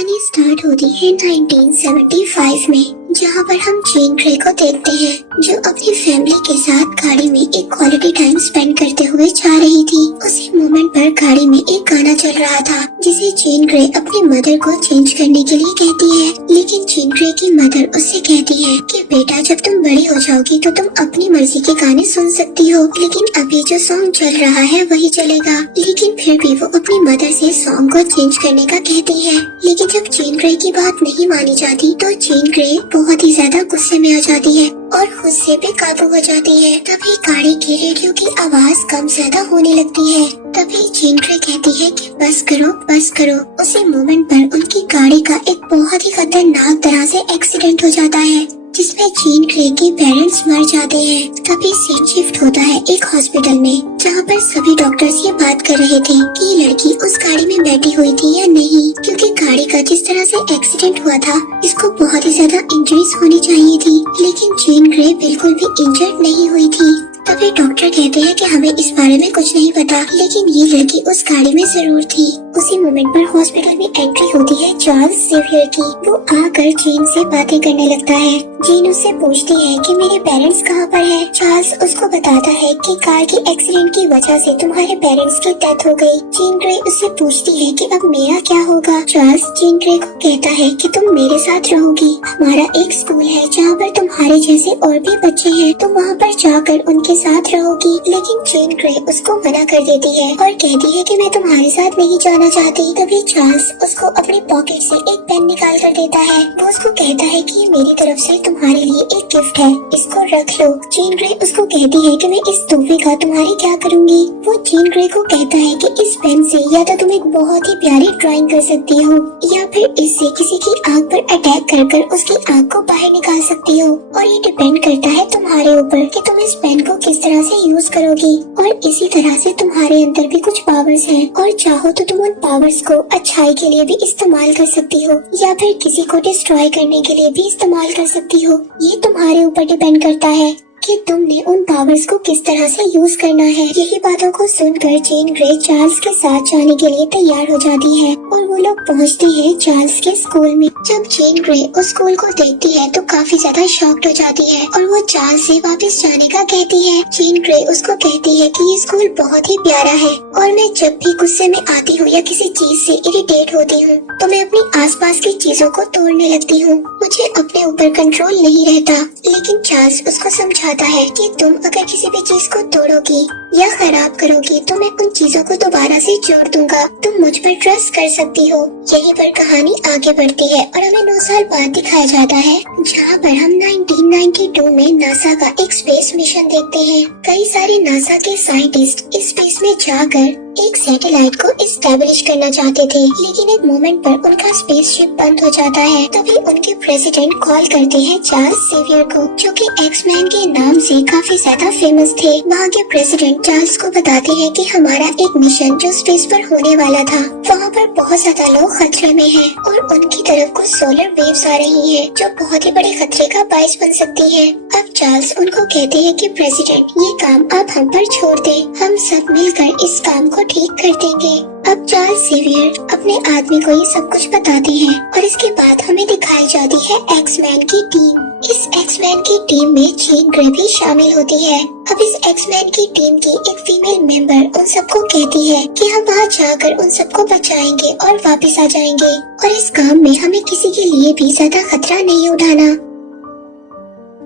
कहानी स्टार्ट होती है 1975 में, जहाँ पर हम जेन ग्रे को देखते हैं जो अपनी फैमिली के साथ गाड़ी में एक क्वालिटी टाइम स्पेंड करते हुए जा रही थी। उसी मोमेंट पर गाड़ी में एक गाना चल रहा था जिसे जेन ग्रे अपनी मदर को चेंज करने के लिए कहती है, लेकिन जेन ग्रे की मदर उससे कहती है कि बेटा जब तुम बड़ी हो जाओगी तो तुम अपनी मर्जी के गाने सुन सकती हो, लेकिन अभी जो सॉन्ग चल रहा है वही चलेगा। लेकिन फिर भी वो अपनी मदर से सॉन्ग को चेंज करने का कहती है, लेकिन जब जेन ग्रे की बात नहीं मानी जाती तो जेन ग्रे बहुत ही ज्यादा गुस्से में आ जाती है और खुद से बेकाबू हो जाती है। तभी गाड़ी की रेडियो की आवाज कम ज्यादा होने लगती है। तभी जेन ग्रे कहती है कि बस करो बस करो। उसी मोमेंट पर उनकी गाड़ी का एक बहुत ही खतरनाक तरह से एक्सीडेंट हो जाता है जिसमें जेन ग्रे के पेरेंट्स मर जाते हैं। तभी सीन शिफ्ट होता है एक हॉस्पिटल में, जहाँ पर सभी डॉक्टर्स ये बात कर रहे थे कि ये लड़की उस गाड़ी में बैठी हुई थी या नहीं, क्योंकि गाड़ी का जिस तरह से एक्सीडेंट हुआ था इसको बहुत ही ज्यादा इंजरीज होनी चाहिए थी, लेकिन जेन ग्रे बिल्कुल भी इंजर्ड नहीं हुई थी। तभी डॉक्टर कहते हैं कि हमें इस बारे में कुछ नहीं पता, लेकिन ये लड़की उस गाड़ी में जरूर थी। उसी मोमेंट पर हॉस्पिटल में एंट्री होती है चार्ल्स जेवियर की। वो आकर जेन से बातें करने लगता है। जेन उससे पूछती है कि मेरे पेरेंट्स कहाँ पर हैं। चार्ल्स उसको बताता है कि कार के एक्सीडेंट की वजह से तुम्हारे पेरेंट्स की डेथ हो गई। जेन ग्रे उससे पूछती है कि अब मेरा क्या होगा। चार्ल्स जेन ग्रे को कहता है कि तुम मेरे साथ रहोगी। हमारा एक स्कूल है जहाँ पर तुम्हारे जैसे और भी बच्चे हैं, तुम वहाँ पर जाकर उनके साथ रहोगी। लेकिन जेन ग्रे उसको मना कर देती है और कहती है कि मैं तुम्हारे साथ नहीं जाना चाहती। तभी चार्ल्स उसको अपनी पॉकेट से एक पेन निकाल कर देता है। वो उसको कहता है कि ये मेरी तरफ से तुम्हारे लिए एक गिफ्ट है, इसको रख लो। जेन ग्रे उसको कहती है कि मैं इस तोहफे का तुम्हारी क्या करूँगी। वो जेन ग्रे को कहता है कि इस पेन से या तो तुम एक बहुत ही प्यारी ड्राइंग कर सकती हो या फिर इससे किसी की आँख पर अटैक कर कर उसकी आँख को बाहर निकाल सकती हो, और ये डिपेंड करता है तुम्हारे ऊपर कि तुम इस पेन को किस तरह से यूज करोगी। और इसी तरह से तुम्हारे अंदर भी कुछ पावर्स हैं और चाहो तो तुम उन पावर्स को अच्छाई के लिए भी इस्तेमाल कर सकती हो या फिर किसी को डिस्ट्रॉय करने के लिए भी इस्तेमाल कर सकती हो। ये तुम्हारे ऊपर डिपेंड करता है कि तुमने उन पावर्स को किस तरह से यूज करना है। यही बातों को सुनकर जेन ग्रे चार्ल्स के साथ जाने के लिए तैयार हो जाती है और वो लोग पहुंचते हैं चार्ल्स के स्कूल में। जब जेन ग्रे उस स्कूल को देखती है तो काफी ज्यादा शॉक्ड हो जाती है और वो चार्ल्स से वापस जाने का कहती है। जेन ग्रे उसको कहती है कि ये स्कूल बहुत ही प्यारा है और मैं जब भी गुस्से में आती हूँ या किसी चीज से इरिटेट होती हूँ तो मैं अपनी आसपास की चीजों को तोड़ने लगती हूँ। मुझे अपने ऊपर कंट्रोल नहीं रहता। लेकिन चार्ल्स उसको समझाता है कि तुम अगर किसी भी चीज को तोड़ोगी या खराब करोगी तो मैं उन चीजों को दोबारा से जोड़ दूंगा, तुम मुझ पर ट्रस्ट कर सकती हो। यहीं पर कहानी आगे बढ़ती है और हमें 9 साल बाद दिखाया जाता है, जहाँ पर हम 1992 में नासा का एक स्पेस मिशन देखते हैं। कई सारे नासा के साइंटिस्ट इस स्पेस में जाकर एक सैटेलाइट को एस्टेब्लिश करना चाहते थे, लेकिन एक मोमेंट पर उनका स्पेसशिप बंद हो जाता है। तभी उनके प्रेसिडेंट कॉल करते हैं चार्ल्स जेवियर को, जो कि एक्समैन के नाम से काफी ज्यादा फेमस थे। वहाँ के प्रेसिडेंट चार्ल्स को बताते हैं कि हमारा एक मिशन जो स्पेस पर होने वाला था वहाँ पर बहुत ज्यादा लोग खतरे में हैं और उनकी तरफ कुछ सोलर वेव्स आ रही हैं जो बहुत ही बड़े खतरे का बायस बन सकती है। अब चार्ल्स उनको कहते हैं कि प्रेसिडेंट ये काम आप हम पर छोड़ दें, हम सब मिलकर इस काम को ठीक कर देंगे। अब चार्ल्स जेवियर अपने आदमी को ये सब कुछ बताते हैं और इसके बाद हमें दिखाई जाती है एक्समैन की टीम। इस एक्समैन की टीम में जेन ग्रे भी शामिल होती है। अब इस एक्समैन की टीम की एक फीमेल मेंबर उन सबको कहती है कि हम वहाँ जाकर उन सबको बचाएंगे और वापस आ जाएंगे, और इस काम में हमें किसी के लिए भी ज्यादा खतरा नहीं उठाना।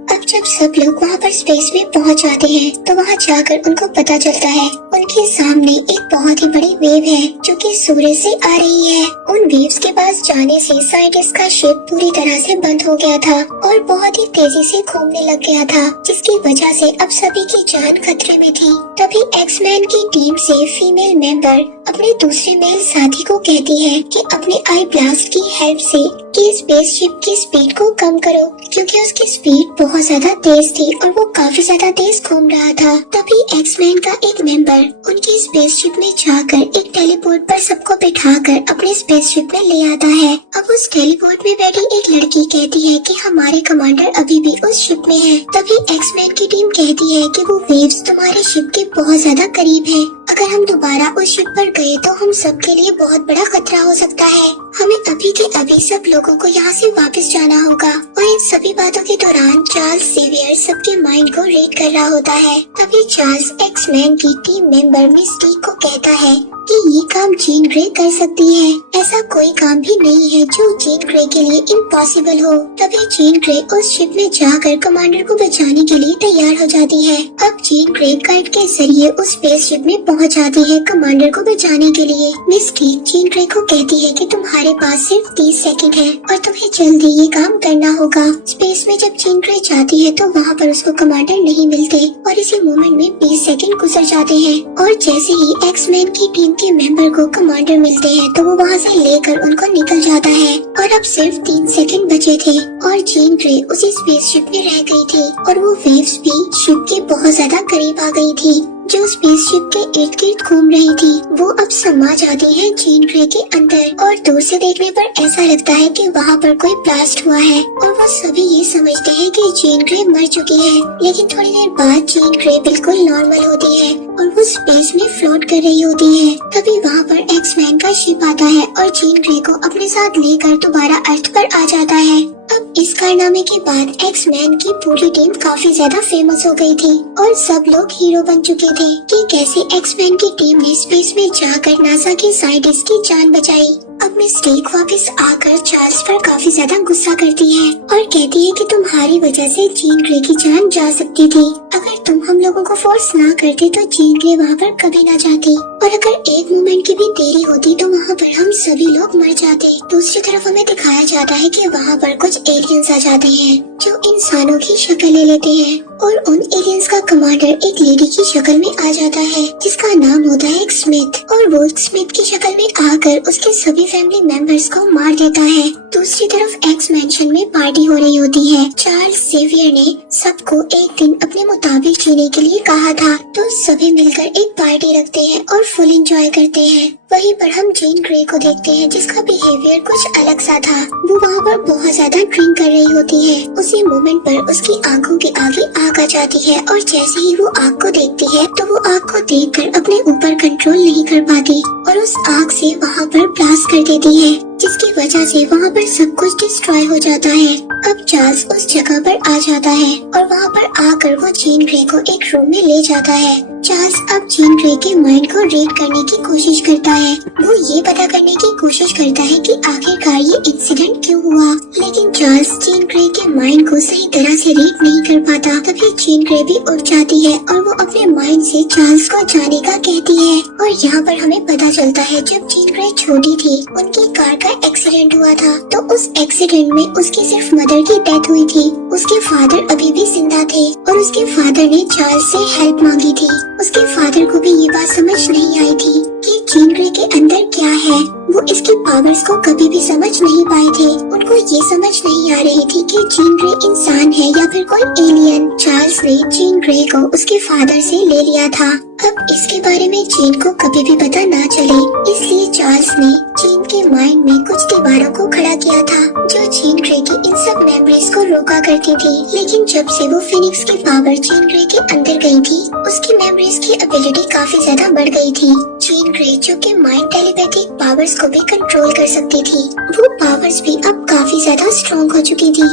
अब जब सब लोग वहाँ पर स्पेस में पहुँच जाते हैं तो वहाँ जाकर उनको पता चलता है उनके सामने एक बहुत ही बड़ी वेव है जो कि सूरज से आ रही है। उन वेव्स के पास जाने से साइंटिस्ट का शिप पूरी तरह से बंद हो गया था और बहुत ही तेजी से घूमने लग गया था, जिसकी वजह से अब सभी की जान खतरे में थी। तभी एक्समैन की टीम से फीमेल मेंबर अपने दूसरे मेल साथी को कहती है कि अपने आई ब्लास्ट की हेल्प से कि स्पेसशिप की स्पीड को कम करो, क्योंकि उसकी स्पीड बहुत ज्यादा तेज थी और वो काफी ज्यादा तेज घूम रहा था। तभी एक्समैन का एक मेंबर उनकी स्पेसशिप में जाकर एक टेलीपोर्ट पर सबको बिठाकर अपने स्पेसशिप में ले आता है। अब उस टेलीपोर्ट में बैठी एक लड़की कहती है कि हमारे कमांडर अभी भी उस शिप में है। तभी एक्समैन की टीम कहती है कि वो वेव्स तुम्हारे शिप के बहुत ज्यादा करीब है, अगर हम दोबारा उस शिप पर गए तो हम सबके लिए बहुत बड़ा खतरा हो सकता है। हमें अभी के अभी सब लोगों को यहाँ से वापस जाना होगा। और इन सभी बातों के दौरान चार्ल्स जेवियर सबके माइंड को रीड कर रहा होता है। तभी चार्ल्स एक्स-मैन की टीम मेंबर मिस्टीक को कहता है कि ये काम जीन ग्रे कर सकती है। ऐसा कोई काम भी नहीं है जो जीन ग्रे के लिए इम्पॉसिबल हो। तभी जीन ग्रे उस शिप में जाकर कमांडर को बचाने के लिए तैयार हो जाती है। अब जीन ग्रे कर्ट के जरिए उस स्पेस शिप में पहुंच जाती है कमांडर को बचाने के लिए। मिस्टीक जीन ग्रे को कहती है कि तुम्हारे पास सिर्फ 30 सेकंड है और तुम्हें जल्दी ये काम करना होगा। स्पेस में जब जीन ग्रे जाती है तो वहाँ पर उसको कमांडर नहीं मिलते और इसी मोमेंट में 20 सेकंड गुजर जाते हैं। और जैसे ही एक्स-मैन की टीम के मेंबर को कमांडर मिलते हैं तो वो वहाँ से लेकर उनको निकल जाता है। और अब सिर्फ 3 सेकंड बचे थे और जीन ग्रे उसी स्पेसशिप में रह गई थी और वो वेव्स भी शिप के बहुत ज्यादा करीब आ गई थी जो स्पेसशिप के इर्द गिर्द घूम रही थी। वो अब समा जाती है जीन ग्रे के अंदर और दूर से देखने पर ऐसा लगता है कि वहाँ पर कोई ब्लास्ट हुआ है और वो सभी ये समझते हैं कि जीन ग्रे मर चुकी है। लेकिन थोड़ी देर बाद जीन ग्रे बिल्कुल नॉर्मल होती है और वो स्पेस में फ्लोट कर रही होती है। तभी वहाँ पर एक्स-मैन का शिप आता है और जीन ग्रे को अपने साथ लेकर दोबारा अर्थ पर आ जाता है। अब इस कारनामे के बाद एक्स-मैन की पूरी टीम काफी ज्यादा फेमस हो गई थी और सब लोग हीरो बन चुके थे कि कैसे एक्स-मैन की टीम ने स्पेस में जाकर नासा के साइंटिस्ट की जान बचाई। अब मिस्टीक वापस आकर चार्ल्स पर काफी ज्यादा गुस्सा करती है और कहती है कि तुम्हारी वजह से जीन ग्रे की जान जा सकती थी। अगर तुम हम लोगों को फोर्स ना करते तो जीन ग्रे वहाँ पर कभी ना जाती और अगर एक मोमेंट की भी देरी होती तो वहाँ पर हम सभी लोग मर जाते। दूसरी तरफ हमें दिखाया जाता है कि वहाँ पर कुछ एलियंस आ जाते हैं जो इंसानों की शक्ल ले लेते हैं और उन एलियंस का कमांडर एक लेडी की शक्ल में आ जाता है जिसका नाम होता है स्मिथ और वो स्मिथ की शक्ल में आकर उसके सभी फैमिली मेंबर्स को मार देता है। दूसरी तरफ एक्स मैंशन में पार्टी हो रही होती है। चार्ल्स जेवियर ने सबको एक दिन अपने मुताबिक जीने के लिए कहा था तो सभी मिलकर एक पार्टी रखते हैं और फुल एंजॉय करते हैं। वहीं पर हम जीन ग्रे को देखते हैं जिसका बिहेवियर कुछ अलग सा था। वो वहाँ पर बहुत ज्यादा ड्रिंक कर रही होती है। उसी मोमेंट पर उसकी आंखों के आगे आग आ जाती है और जैसे ही वो आग को देखती है तो वो आग को देखकर अपने ऊपर कंट्रोल नहीं कर पाती और उस आग से वहाँ पर ब्लास्ट कर देती है जिसकी वजह से वहाँ पर सब कुछ डिस्ट्रॉय हो जाता है। अब चार्ल्स उस जगह पर आ जाता है और वहाँ पर आकर वो जीन ग्रे को एक रूम में ले जाता है। चार्ल्स अब जीन ग्रे के माइंड को रीड करने की कोशिश करता है। वो ये पता करने की कोशिश करता है कि आखिरकार ये इंसिडेंट क्यों हुआ, लेकिन चार्ल्स जीन ग्रे के माइंड को सही तरह से रीड नहीं कर पाता। तभी जीन ग्रे भी उठ जाती है और वो अपने माइंड से चार्ल्स को जाने का कहती है। और यहाँ पर हमें पता चलता है जब जीन ग्रे छोटी थी उनकी कार का एक्सीडेंट हुआ था तो उस एक्सीडेंट में उसकी सिर्फ मदर की डेथ हुई थी। उसके फादर अभी भी जिंदा थे और उसके फादर ने चार्ल्स से हेल्प मांगी थी। उसके फादर को भी ये बात समझ नहीं आई थी कि जीन ग्रे के अंदर क्या है। वो इसकी पावर्स को कभी भी समझ नहीं पाए थे। उनको ये समझ नहीं आ रही थी कि जीन ग्रे इंसान है या फिर कोई एलियन। चार्ल्स ने जीन ग्रे को उसके फादर से ले लिया था। अब इसके बारे में जीन को कभी भी पता ना चले, इसलिए चार्ल्स ने जीन के माइंड में कुछ दीवारों को खड़ा किया था जो जीन ग्रे की इन सब मेमोरीज को रोका करती थी। लेकिन जब से वो फिनिक्स की पावर जीन ग्रे के अंदर गई थी उसकी मेमोरीज की एबिलिटी काफी ज्यादा बढ़ गई थी। जीन ग्रे जो कि माइंड टेलीपैथिक पावर्स को भी कंट्रोल कर सकती थी, वो पावर्स भी अब काफी ज्यादा स्ट्रॉन्ग हो चुकी थी।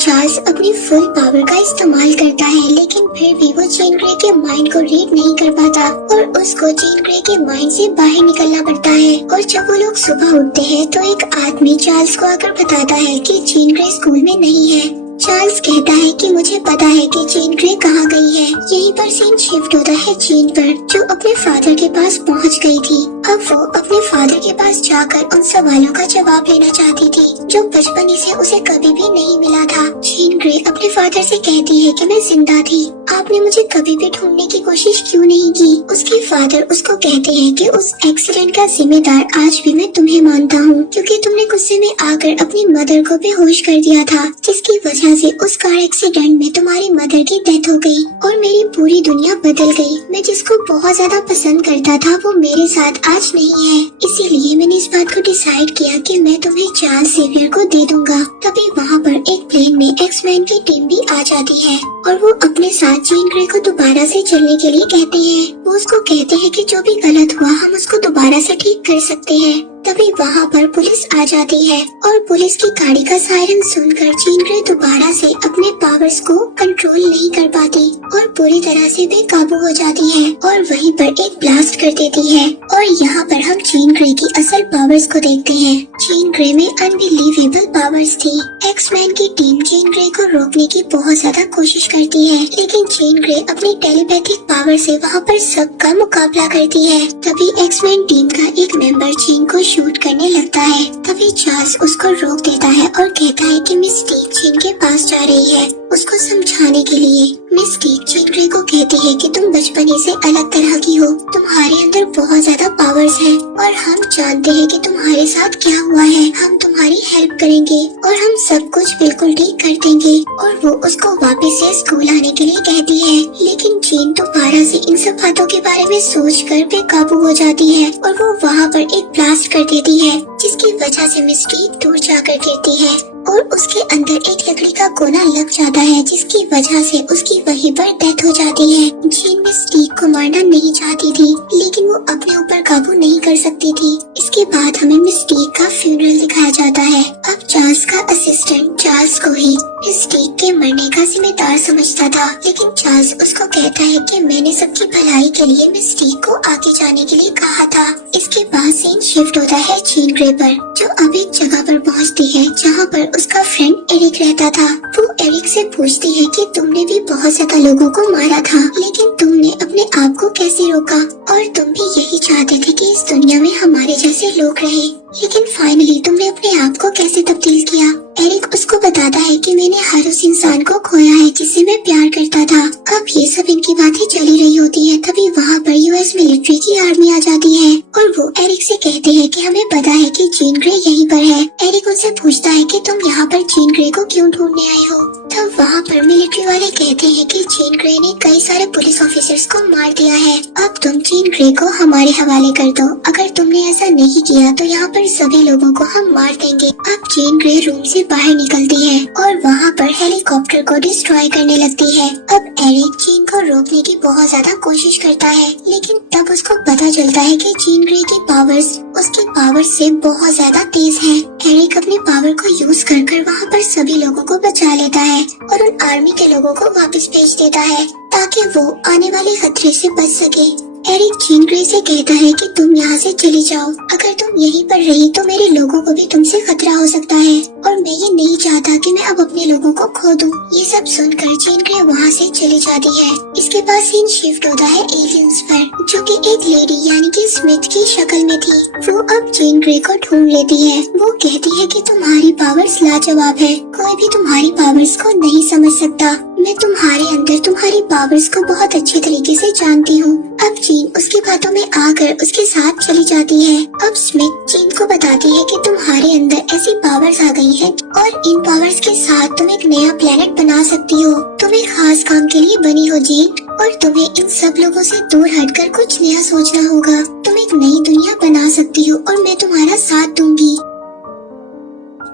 चार्ल्स अपनी फुल पावर का इस्तेमाल करता है लेकिन फिर भी वो जीन ग्रे के माइंड को रीड नहीं कर पाता और उसको जीन ग्रे के माइंड से बाहर निकलना पड़ता है। और जब वो लोग सुबह उठते हैं तो एक आदमी चार्ल्स को आकर बताता है कि जीन ग्रे स्कूल में नहीं है। चार्ल्स कहता है कि मुझे पता है कि जीन ग्रे कहाँ गई है। यहीं पर सीन शिफ्ट होता है जीन पर जो अपने फादर के पास पहुँच गई थी। अब वो अपने फादर के पास जाकर उन सवालों का जवाब लेना चाहती थी जो बचपन से उसे कभी भी नहीं मिला था। जीन ग्रे अपने फादर से कहती है कि मैं जिंदा थी, आपने मुझे कभी भी ढूंढने की कोशिश क्यों नहीं की। उसके फादर उसको कहते हैं कि उस एक्सीडेंट का जिम्मेदार आज भी मैं तुम्हें मानता हूँ क्योंकि तुमने गुस्से में आकर अपनी मदर को बेहोश कर दिया था जिसकी वजह से उस कार एक्सीडेंट में तुम्हारी मदर की डेथ हो गई और मेरी पूरी दुनिया बदल गई। मैं जिसको बहुत ज्यादा पसंद करता था वो मेरे साथ आज नहीं है, इसीलिए मैंने इस बात को डिसाइड किया कि मैं तुम्हें चार्ल्स जेवियर को दे दूंगा। तभी वहाँ पर एक प्लेन में एक्स-मैन की टीम भी आ जाती है और वो अपने साथ जीन ग्रे को दोबारा से चलने के लिए कहते हैं। वो उसको कहते हैं कि जो भी गलत हुआ हम उसको दोबारा से ठीक कर सकते हैं। तभी वहाँ पर पुलिस आ जाती है और पुलिस की गाड़ी का सायरन सुनकर जीन ग्रे दोबारा से अपने पावर्स को कंट्रोल नहीं कर पाती और पूरी तरह से बेकाबू हो जाती है और वहीं पर एक ब्लास्ट कर देती है। और यहाँ पर हम जीन ग्रे की असल पावर्स को देखते हैं। जीन ग्रे में अनबिलीवेबल पावर्स थी। एक्समैन की टीम जीन ग्रे को रोकने की बहुत ज्यादा कोशिश करती है, लेकिन जीन ग्रे अपनी टेलीपैथिक पावर से वहाँ पर सबका मुकाबला करती है। तभी एक्समैन टीम का एक मेंबर जीन को शूट करने लगता है। तभी चार्ल्स उसको रोक देता है और कहता है कि मिस्टीक जीन के पास जा रही है उसको समझाने के लिए। मिस्टीक जीन ग्रे को कहती है कि तुम बचपन से अलग तरह की हो, तुम्हारे अंदर बहुत ज्यादा पावर्स हैं और हम जानते हैं कि तुम्हारे साथ क्या हुआ है। हम तुम्हारी हेल्प करेंगे और हम सब कुछ बिल्कुल ठीक कर देंगे। और वो उसको वापस से स्कूल आने के लिए कहती है, लेकिन जीन दोबारा से इन सब बातों के बारे में सोचकर बेकाबू हो जाती है और वो वहाँ पर एक ब्लास्ट कर देती है, जिसकी वजह से मिस्टीक दूर जाकर गिरती है और उसके अंदर एक लकड़ी का कोना लग जाता है, जिसकी वजह से उसकी वहीं पर डेथ हो जाती है। जीन मिस्टीक को मारना नहीं चाहती थी, लेकिन वो अपने ऊपर काबू नहीं कर सकती थी। इसके बाद हमें मिस्टीक का फ्यूनरल दिखाया जाता है। अब चार्ल्स का असिस्टेंट चार्ल्स को ही मिस्टीक के मरने का जिम्मेदार समझता था, लेकिन चार्ल्स उसको कहता है कि मैंने सबकी भलाई के लिए मिस्टीक को आगे जाने के लिए कहा था। इसके बाद सीन शिफ्ट होता है जीन ग्रे पर, जो अब एक जगह पर पहुँचती है जहाँ पर उसका फ्रेंड एरिक रहता था। वो एरिक से पूछती है कि तुमने भी बहुत ज्यादा लोगों को मारा था, लेकिन तुमने अपने आप को कैसे रोका? और तुम भी यही चाहते थे कि इस दुनिया में हमारे जैसे लोग रहे, लेकिन फाइनली तुमने अपने आप को कैसे तब्दील किया? एरिक उसको बताता है कि मैंने हर उस इंसान को खोया है जिससे मैं प्यार करता था। अब ये सब इनकी बातें चली रही होती है, तभी वहाँ पर यूएस मिलिट्री की आर्मी आ जाती है और वो एरिक से कहते हैं कि हमें पता है कि जीन ग्रे यहीं पर है। एरिक उनसे पूछता है कि तुम यहाँ पर जीन ग्रे को क्यों ढूंढने आए हो? तब वहाँ पर मिलिट्री वाले कहते हैं कि जीन ग्रे ने कई सारे पुलिस ऑफिसर्स को मार दिया है। अब तुम जीन ग्रे को हमारे हवाले कर दो। अगर तुमने ऐसा नहीं किया तो यहाँ पर सभी लोगों को हम मार देंगे। अब जीन ग्रे रूम से बाहर निकलती है और वहाँ पर हेलीकॉप्टर को डिस्ट्रॉय करने लगती है। अब एरिक जीन को रोकने की बहुत ज्यादा कोशिश करता है, लेकिन तब उसको पता चलता है कि जीन ग्रे की पावर्स उसकी पावर्स से बहुत ज्यादा तेज है। एरिक अपनी पावर को यूज कर वहाँ पर सभी लोगों को बचा लेता है और उन आर्मी के लोगों को वापस भेज देता है ताकि वो आने वाले खतरे से बच सके। एरिक जीन ग्रे से कहता है कि तुम यहाँ से चली जाओ, अगर तुम यहीं पर रही तो मेरे लोगों को भी तुमसे खतरा हो सकता है और मैं ये नहीं चाहता कि मैं अब अपने लोगों को खो दूं। ये सब सुनकर जीन ग्रे वहाँ से चली जाती है। इसके बाद सीन शिफ्ट होता है एलियंस पर, जो कि एक लेडी यानी कि स्मिथ की शक्ल में थी। वो अब जीन ग्रे को ढूंढ लेती है। वो कहती है कि तुम्हारी पावर्स लाजवाब है, कोई भी तुम्हारी पावर्स को नहीं समझ सकता। मैं तुम्हारे अंदर तुम्हारी पावर्स को बहुत अच्छे तरीके से जानती हूँ। अब जीन उसकी बातों में आकर उसके साथ चली जाती है। अब स्मिथ जीन को बताती है कि तुम्हारे अंदर ऐसी पावर्स आ गई हैं और इन पावर्स के साथ तुम एक नया प्लेनेट बना सकती हो। तुम एक खास काम के लिए बनी हो जीन और तुम्हें इन सब लोगों से दूर हटकर कुछ नया सोचना होगा। तुम एक नई दुनिया बना सकती हो और मैं तुम्हारा साथ दूंगी।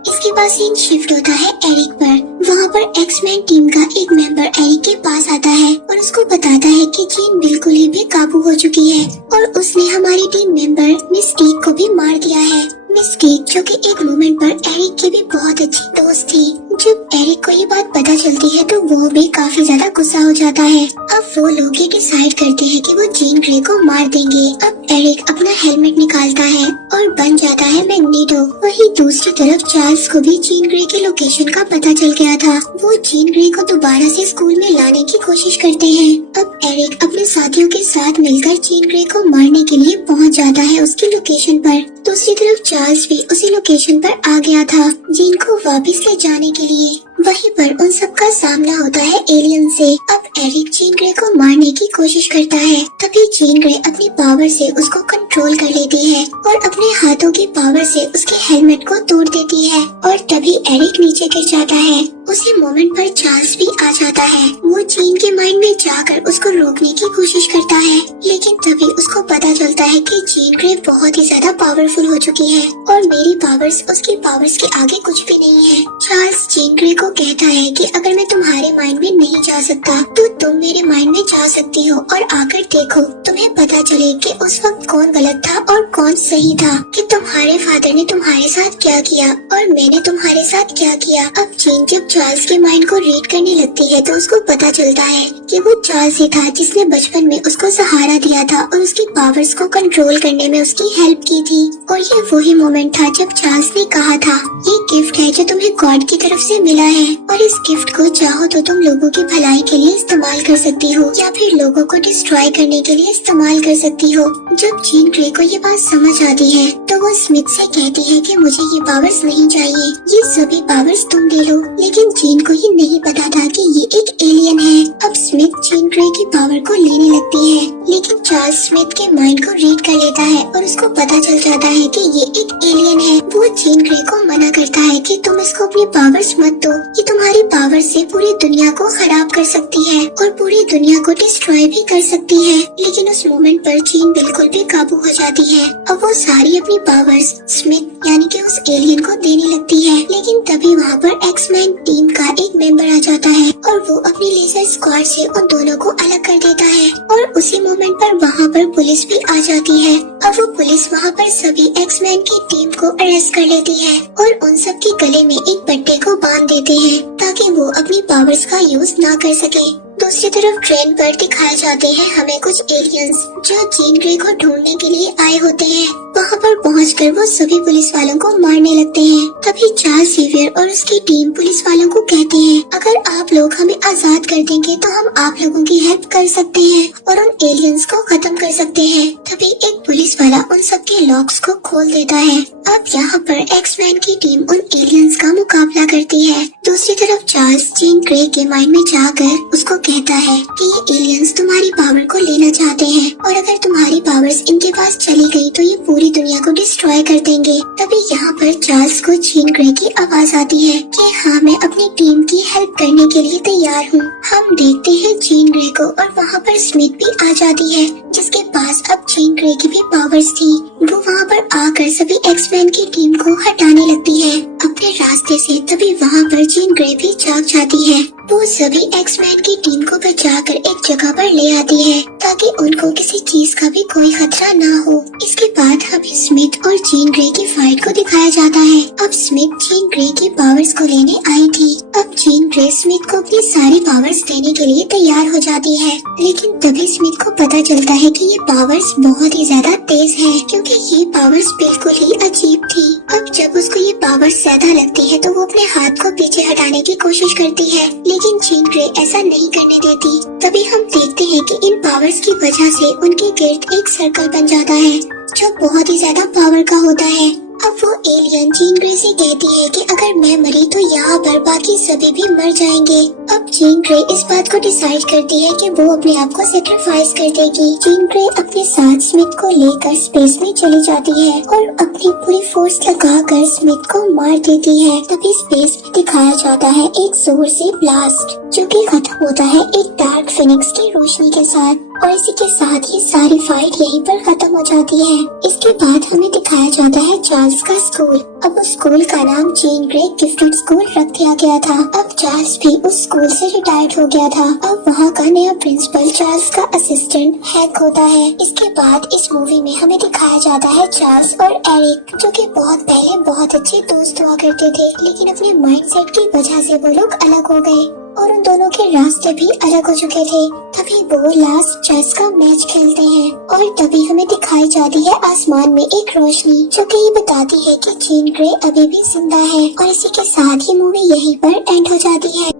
इसके बाद सीन शिफ्ट होता है एरिक पर। वहाँ पर एक्समैन टीम का एक मेंबर एरिक के पास आता है और उसको बताता है कि जीन बिल्कुल ही बेकाबू हो चुकी है और उसने हमारी टीम मेंबर मिस्टीक को भी मार दिया है। मिस्टीक जो कि एक मोमेंट पर एरिक की भी बहुत अच्छी दोस्त थी। जब एरिक को ये बात पता चलती है तो वो भी काफी ज्यादा गुस्सा हो जाता है। अब वो लोग ये डिसाइड करते हैं कि वो जीन ग्रे को मार देंगे। अब एरिक अपना हेलमेट निकालता है और बन जाता है मैग्नेटो। वहीं दूसरी तरफ चार्ल्स को भी जीन ग्रे के लोकेशन का पता चल गया था। वो जीन ग्रे को दोबारा से स्कूल में लाने की कोशिश करते हैं। अब एरिक अपने साथियों के साथ मिलकर जीन ग्रे को मारने के लिए पहुंच जाता है उसकी लोकेशन पर। दूसरी तरफ चार्ल्स भी उसी लोकेशन पर आ गया था जीन को वापस ले जाने के लिए। वहीं पर उन सब का सामना होता है एलियन से। अब एरिक जीन ग्रे को मारने की कोशिश करता है, तभी जीन ग्रे अपनी पावर से उसको कंट्रोल कर लेती है और अपने हाथों की पावर से उसके हेलमेट को तोड़ देती है और तभी एरिक नीचे गिर जाता है। उसी मोमेंट पर चार्ल्स भी आ जाता है। वो जीन के माइंड में जाकर उसको रोकने की कोशिश करता है, लेकिन तभी उसको पता चलता है कि जीन ग्रे बहुत ही ज्यादा पावरफुल हो चुकी है और मेरी पावर्स उसकी पावर्स के आगे कुछ भी नहीं है। चार्ल्स जीन ग्रे को कहता है कि अगर मैं तुम्हारे माइंड में नहीं जा सकता तो तुम मेरे माइंड में जा सकती हो और आकर देखो, तुम्हें पता चले कि उस वक्त कौन गलत था और कौन सही था, कि तुम्हारे फादर ने तुम्हारे साथ क्या किया और मैंने तुम्हारे साथ क्या किया। अब जीन जब चार्ल्स के माइंड को रीड करने लगती है तो उसको पता चलता है कि वो चार्ल्स ही था जिसने बचपन में उसको सहारा दिया था और उसकी पावर्स को कंट्रोल करने में उसकी हेल्प की थी। और ये वही मोमेंट था जब चार्ल्स ने कहा था, ये गिफ्ट है जो तुम्हें गॉड की तरफ से मिला है और इस गिफ्ट को चाहो तो तुम लोगों की भलाई के लिए इस्तेमाल कर सकती हो या फिर लोगों को डिस्ट्रॉय करने के लिए इस्तेमाल कर सकती हो। जब जीन ग्रे को ये बात समझ आती है तो वो स्मिथ से कहती है कि मुझे ये पावर्स नहीं चाहिए, ये सभी पावर्स तुम ले लो। लेकिन जीन को ये नहीं पता था कि ये एक एलियन है। अब स्मिथ जीन ग्रे की पावर को लेने लगती है, लेकिन चार्ल्स स्मिथ के माइंड को रीड कर लेता है और उसको पता चल जाता है कि ये एक एलियन है। वो जीन ग्रे को मना करता है कि तुम इसको अपनी पावर्स मत दो, ये तुम्हारी पावर से पूरी दुनिया को खराब कर सकती है और पूरी दुनिया को डिस्ट्रॉय भी कर सकती है। लेकिन उस मोमेंट पर जीन बिल्कुल भी काबू हो जाती है। अब वो सारी अपनी पावर्स स्मिथ यानी कि उस एलियन को देने लगती है, लेकिन तभी वहाँ पर एक्समैन टीम का एक मेंबर आ जाता है और वो अपनी लेजर स्क्वाड से उन दोनों को अलग कर देता है। और उसी मोमेंट पर वहाँ पर पुलिस भी आ जाती है। अब वो पुलिस वहाँ पर सभी एक्समैन की टीम को अरेस्ट कर लेती है और उन सब के गले में एक पट्टे को बांध देते हैं ताकि वो अपनी पावर्स का यूज ना कर सके। दूसरी तरफ ट्रेन पर दिखाए जाते हैं हमें कुछ एलियंस जो जीन ग्रे को ढूंढने के लिए आए होते हैं। वहाँ पर पहुंचकर वो सभी पुलिस वालों को मारने लगते हैं। तभी चार्ल्स जेवियर और उसकी टीम पुलिस वालों को कहते हैं, अगर आप लोग हमें आजाद कर देंगे तो हम आप लोगों की हेल्प कर सकते हैं और उन एलियंस को खत्म कर सकते हैं। तभी एक पुलिस वाला उन सबके लॉक्स को खोल देता है। अब यहाँ पर एक्समैन की टीम उन एलियंस का मुकाबला करती है। दूसरी तरफ चार्ल्स जीन ग्रे के माइंड में जाकर उसको कहता है कि ये एलियंस तुम्हारी पावर को लेना चाहते हैं और अगर तुम्हारी पावर्स इनके पास चली गई तो ये पूरी दुनिया को डिस्ट्रॉय कर देंगे। तभी यहाँ पर चार्ल्स को जीन ग्रे की आवाज आती है कि हाँ, मैं अपनी टीम की हेल्प करने के लिए तैयार हूँ। हम देखते हैं जीन ग्रे को और वहाँ पर स्मिथ भी आ जाती है जिसके पास अब जीन ग्रे की भी पावर्स थी। वो वहाँ पर आकर सभी एक्समैन की टीम को हटाने लगती है अपने रास्ते से। तभी वहाँ पर जीन ग्रे भी जाग जाती है। वो सभी एक्समैन की टीम को बचाकर एक जगह पर ले आती है ताकि उनको किसी चीज का भी कोई खतरा ना हो। इसके बाद हमें स्मिथ और जीन ग्रे की फाइट को दिखाया जाता है। अब स्मिथ जीन ग्रे की पावर्स को लेने आई थी। अब जीन ग्रे स्मिथ को अपनी सारी पावर्स देने के लिए तैयार हो जाती है, लेकिन तभी स्मिथ को पता चलता है कि ये पावर्स बहुत ही ज्यादा तेज है क्योंकि ये पावर्स बिल्कुल ही अजीब थी। अब जब उसको ये पावर्स ज्यादा लगती है तो वो अपने हाथ को पीछे हटाने की कोशिश करती है, लेकिन जीन ग्रे ऐसा नहीं करने देती। तभी हम देखते हैं कि इन पावर्स की वजह से उनके गिर्द एक सर्कल बन जाता है जो बहुत ही ज्यादा पावर का होता है। अब वो एलियन जीन ग्रे से कहती है कि अगर मैं मरी तो यहाँ पर बाकी सभी भी मर जाएंगे। अब जीन ग्रे इस बात को डिसाइड करती है कि वो अपने आप को सेक्रीफाइस कर देगी। जीन ग्रे अपने साथ स्मिथ को लेकर स्पेस में चली जाती है और अपनी पूरी फोर्स लगाकर स्मिथ को मार देती है। तभी स्पेस में दिखाया जाता है एक जोर से ब्लास्ट जो कि खत्म होता है एक डार्क फिनिक्स की रोशनी के साथ, और इसी के साथ ही सारी फाइट यहीं पर खत्म हो जाती है। इसके बाद हमें दिखाया जाता है चार्ल्स का स्कूल। अब उस स्कूल का नाम जीन ग्रे गिफ्टेड स्कूल रख दिया गया था। अब चार्ल्स भी उस स्कूल से रिटायर्ड हो गया था। अब वहाँ का नया प्रिंसिपल चार्ल्स का असिस्टेंट हैक होता है। इसके बाद इस मूवी में हमें दिखाया जाता है चार्ल्स और एरिक जो कि बहुत पहले बहुत अच्छे दोस्त हुआ करते थे, लेकिन अपने माइंडसेट की वजह से वो लोग अलग हो गए और उन दोनों के रास्ते भी अलग हो चुके थे। तभी वो लास्ट चेस का मैच खेलते हैं और तभी हमें दिखाई जाती है आसमान में एक रोशनी जो कि ये बताती है कि जीन ग्रे अभी भी जिंदा है। और इसी के साथ ही मूवी यहीं पर एंड हो जाती है।